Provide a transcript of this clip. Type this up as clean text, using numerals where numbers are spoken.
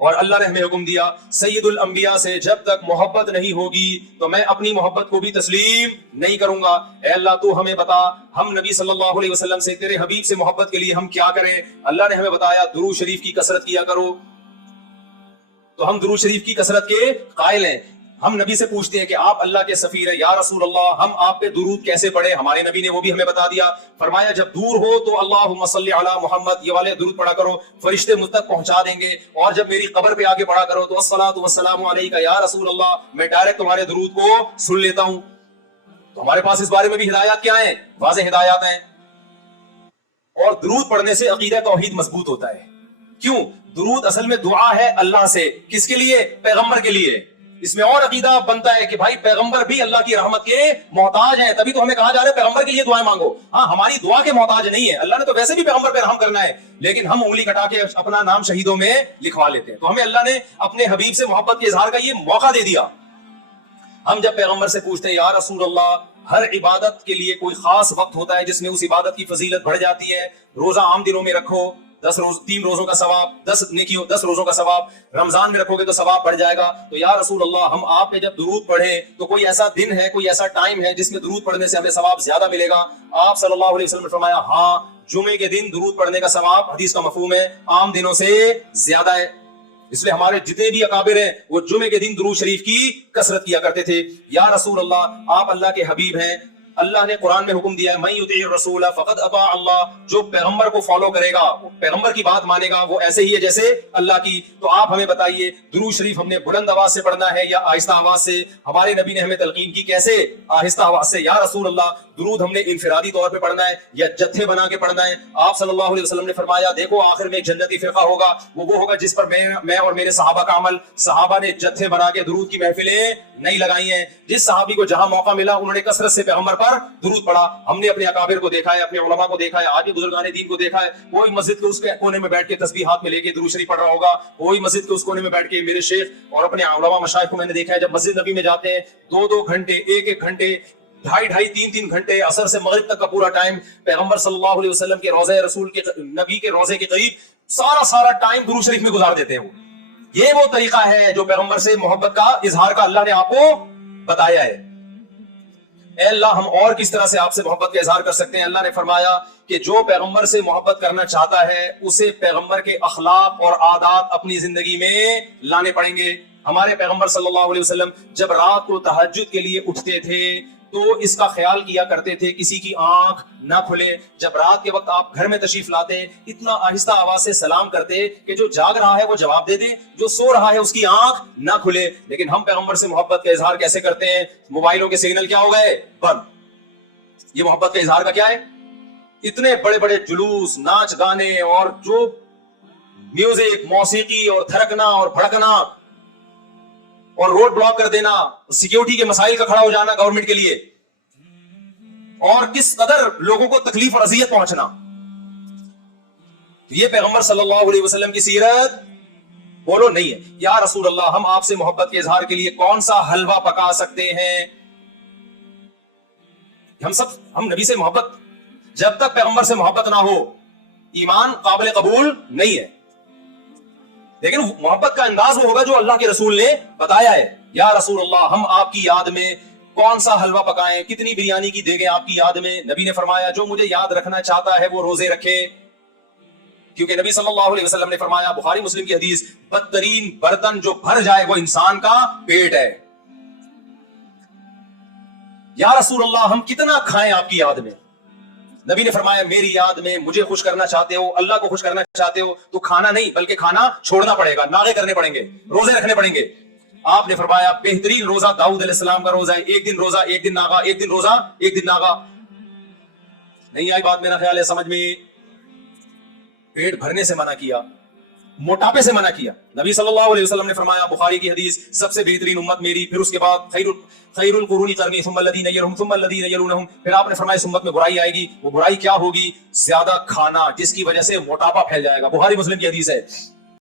اور اللہ نے ہمیں حکم دیا سید الانبیاء سے جب تک محبت نہیں ہوگی تو میں اپنی محبت کو بھی تسلیم نہیں کروں گا. اے اللہ تو ہمیں بتا ہم نبی صلی اللہ علیہ وسلم سے تیرے حبیب سے محبت کے لیے ہم کیا کریں. اللہ نے ہمیں بتایا درود شریف کی کثرت کیا کرو. تو ہم درود شریف کی کثرت کے قائل ہیں. ہم نبی سے پوچھتے ہیں کہ آپ اللہ کے سفیر ہیں یا رسول اللہ ہم آپ پہ درود کیسے پڑھیں. ہمارے نبی نے وہ بھی ہمیں بتا دیا. فرمایا جب دور ہو تو اللہم صلی علی محمد یہ والے درود پڑھا کرو, فرشتے مجھ تک پہنچا دیں گے. اور جب میری قبر پہ آگے پڑھا کرو تو الصلاۃ والسلام علیک یا رسول اللہ میں ڈائریکٹ تمہارے درود کو سن لیتا ہوں. تو ہمارے پاس اس بارے میں بھی ہدایات کیا ہیں, واضح ہدایات ہیں. اور درود پڑھنے سے عقیدہ توحید مضبوط ہوتا ہے. کیوں؟ درود اصل میں دعا ہے اللہ سے. کس کے لیے؟ پیغمبر کے لیے. اس میں اور عقیدہ بنتا ہے کہ بھائی پیغمبر بھی اللہ کی رحمت کے محتاج ہیں, تبھی تو ہمیں کہا جا رہا ہے پیغمبر کے لیے دعائیں مانگو. ہاں ہماری دعا کے محتاج نہیں ہے, اللہ نے تو ویسے بھی پیغمبر پہ رحم کرنا ہے, لیکن ہم انگلی کٹا کے اپنا نام شہیدوں میں لکھوا لیتے ہیں. تو ہمیں اللہ نے اپنے حبیب سے محبت کے اظہار کا یہ موقع دے دیا. ہم جب پیغمبر سے پوچھتے ہیں یا رسول اللہ ہر عبادت کے لیے کوئی خاص وقت ہوتا ہے جس میں اس عبادت کی فضیلت بڑھ جاتی ہے. روزہ عام دنوں میں رکھو 3 روزوں کا ثواب 10 روزوں کا ثواب, رمضان میں رکھو گے تو ثواب بڑھ جائے گا. تو یا رسول اللہ ہم آپ پہ جب درود پڑھیں تو کوئی ایسا دن ہے کوئی ایسا ٹائم ہے جس میں درود پڑھنے سے ہمیں ثواب زیادہ ملے گا؟ آپ صلی اللہ علیہ وسلم نے فرمایا ہاں جمعے کے دن درود پڑھنے کا ثواب حدیث کا مفہوم ہے عام دنوں سے زیادہ ہے. اس لیے ہمارے جتنے بھی اکابر ہیں وہ جمعے کے دن درود شریف کی کثرت کیا کرتے تھے. یا رسول اللہ آپ اللہ کے حبیب ہیں, اللہ نے قرآن میں حکم دیا ہے من یطیع الرسول فقد اطاع اللہ, جو پیغمبر کو فالو کرے گا پیغمبر کی بات مانے گا وہ ایسے ہی ہے جیسے اللہ کی. تو آپ ہمیں بتائیے درود شریف ہم نے بلند آواز سے پڑھنا ہے یا آہستہ آواز سے؟ ہمارے نبی نے ہمیں تلقین کی کیسے؟ آہستہ آواز سے. یا رسول اللہ درود ہم نے انفرادی طور پہ پڑھنا ہے یا جتھے بنا کے پڑھنا ہے؟ آپ صلی اللہ علیہ وسلم نے فرمایا دیکھو آخر میں ایک جنتی فرقہ ہوگا, وہ ہوگا جس پر میں اور میرے صحابہ کا عمل. صحابہ نے جتھے بنا کے درود کی محفلیں نہیں لگائی ہیں. جس صحابی کو جہاں موقع ملا انہوں نے کثرت سے پیغمبر پر درود پڑھا. ہم نے اپنے اکابر کو دیکھا ہے, اپنے علماء کو دیکھا ہے, آج بزرگان دین کو دیکھا ہے, کوئی مسجد کے اس کے کونے میں بیٹھ کے تسبیح ہاتھ میں لے کے درود شریف پڑھ رہا ہوگا, کوئی مسجد کے اس کونے میں بیٹھ کے. میرے شیخ اور اپنے علماء مشائخ کو میں نے دیکھا ہے جب مسجد نبی میں جاتے ہیں 2 گھنٹے 1 گھنٹے 2.5 3 گھنٹے عصر سے مغرب تک کا پورا ٹائم پیغمبر صلی اللہ علیہ وسلم کے روضہ رسول کے نبی کے روضے کے قریب سارا ٹائم درود شریف میں گزار دیتے ہیں. یہ وہ طریقہ ہے جو پیغمبر سے محبت کا اظہار کا اللہ نے آپ کو بتایا ہے. اے اللہ ہم اور کس طرح سے آپ سے محبت کا اظہار کر سکتے ہیں؟ اللہ نے فرمایا کہ جو پیغمبر سے محبت کرنا چاہتا ہے اسے پیغمبر کے اخلاق اور عادات اپنی زندگی میں لانے پڑیں گے. ہمارے پیغمبر صلی اللہ علیہ وسلم جب رات کو تہجد کے لیے اٹھتے تھے تو اس کا خیال کیا کرتے تھے کسی کی آنکھ نہ کھلے. جب رات کے وقت آپ گھر میں تشریف لاتے اتنا آہستہ آواز سے سلام کرتے کہ جو جاگ رہا ہے وہ جواب دے دے, جو سو رہا ہے اس کی آنکھ نہ کھلے. لیکن ہم پیغمبر سے محبت کا اظہار کیسے کرتے ہیں؟ موبائلوں کے سگنل کیا ہو گئے؟ بند. یہ محبت کا اظہار کا کیا ہے؟ اتنے بڑے بڑے جلوس ناچ گانے اور جو میوزک موسیقی اور تھرکنا اور بھڑکنا اور روڈ بلاک کر دینا, سیکیورٹی کے مسائل کا کھڑا ہو جانا گورنمنٹ کے لیے, اور کس قدر لوگوں کو تکلیف اور اذیت پہنچنا. یہ پیغمبر صلی اللہ علیہ وسلم کی سیرت بولو نہیں ہے. یا رسول اللہ ہم آپ سے محبت کے اظہار کے لیے کون سا حلوہ پکا سکتے ہیں؟ ہم نبی سے محبت, جب تک پیغمبر سے محبت نہ ہو ایمان قابل قبول نہیں ہے. لیکن محبت کا انداز وہ ہوگا جو اللہ کے رسول نے بتایا ہے. یا رسول اللہ ہم آپ کی یاد میں کون سا حلوہ پکائیں, کتنی بریانی کی دیگیں آپ کی یاد میں؟ نبی نے فرمایا جو مجھے یاد رکھنا چاہتا ہے وہ روزے رکھے, کیونکہ نبی صلی اللہ علیہ وسلم نے فرمایا بخاری مسلم کی حدیث بدترین برتن جو بھر جائے وہ انسان کا پیٹ ہے. یا رسول اللہ ہم کتنا کھائیں آپ کی یاد میں؟ نبی نے فرمایا میری یاد میں مجھے خوش کرنا چاہتے ہو, اللہ کو خوش کرنا چاہتے ہو تو کھانا نہیں بلکہ کھانا چھوڑنا پڑے گا, ناغے کرنے پڑیں گے, روزے رکھنے پڑیں گے. آپ نے فرمایا بہترین روزہ داؤد علیہ السلام کا روزہ ہے, 1 دن روزہ 1 دن ناغا, 1 دن روزہ 1 دن ناغا. نہیں آئی بات میرا خیال ہے سمجھ میں؟ پیٹ بھرنے سے منع کیا, موٹاپے سے منع کیا. نبی صلی اللہ علیہ وسلم نے فرمایا بخاری کی حدیث سب سے بہترین امت میری, پھر اس کے بعد خیر القرون قرنی ثم الذین یلونہم ثم الذین یلونہم. پھر آپ نے فرمایا اس امت میں برائی آئے گی. وہ برائی کیا ہوگی؟ زیادہ کھانا, جس کی وجہ سے موٹاپا پھیل جائے گا. بخاری مسلم کی حدیث ہے.